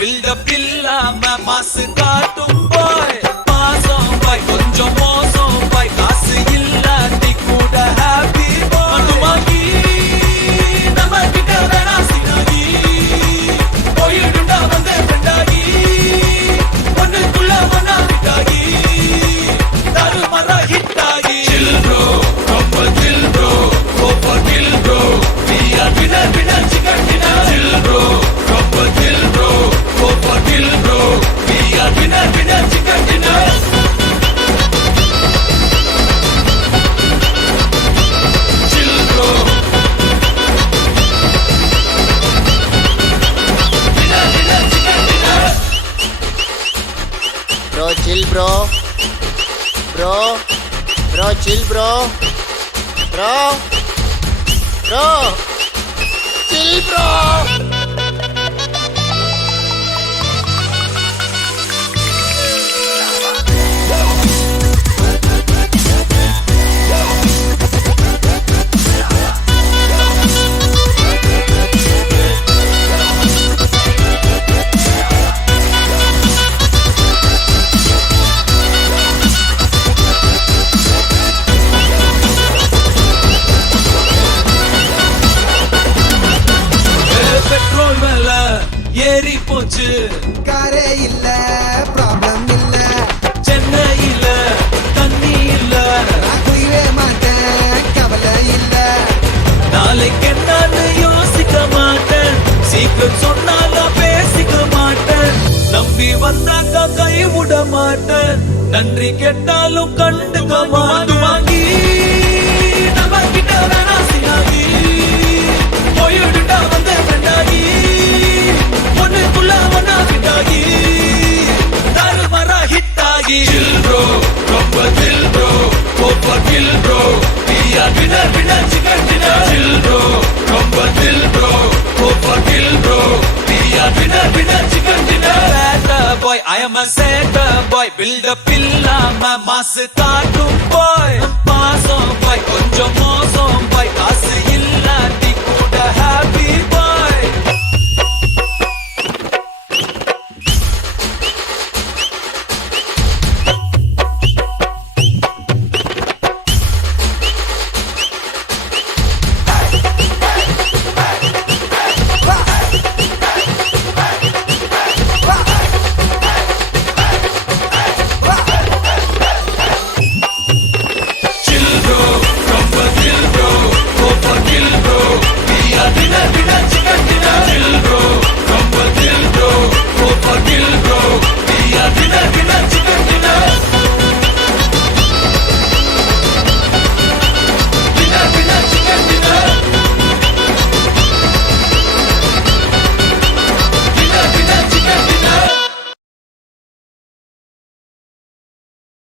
Build up இல்லாம மாசு காட்டும் பாய் மாசம் பாய் கொஞ்சம் மோசம் பாய் காசு இல்லாட்டி கூட ஹாப்பி பாய் மதுமாகி நம்ம கிட்ட வேணா சினாகி போயிடுண்டா வந்த ஃப்ரெண்டாகி ஒண்ணுக்குள்ள ஒன்னா விட்டாகி தருமரா ஹிட்டாகி chill bro ரொம்ப chill bro go for kill bro we are winner chicken dinner chill bro ரொம்ப chill bro go for kill bro we are winner chicken dinner chill bro winner chicken dinner Bro, chill bro. Bro, chill bro. Bro, chill bro. Petrol விலை ஏறி போச்சு காரே இல்ல problem இல்ல சென்னையில தண்ணி இல்ல நான் குய்வே மாட்டேன் கவலை இல்ல நாளைக்கு என்னன்னு யோசிக்க மாட்டேன் சீக்கிரம் சொன்னாலும் பேசிக்க மாட்டேன் நம்பி வந்தாக்க கை விட மாட்டேன் நன்றி கேட்டாலும் கண்டுக்க மாட்டேன் வாங்கி நம்ம கிட்ட வேணா சினாகி போயிடுண்டா வந்த ஃப்ரெண்டாகி ஒண்ணுக்குள்ள ஒன்னா விட்டாகி தருமரா ஹிட்டாகி chill bro ரொம்ப chill bro go for kill bro we are winner chicken dinner chill bro ரொம்ப chill bro go for kill bro we are winner chicken dinner better boy I am a setter boy build up இல்லாம மாசு காட்டும் boy பாசம் boy கொஞ்சம் மோசம் boy காசு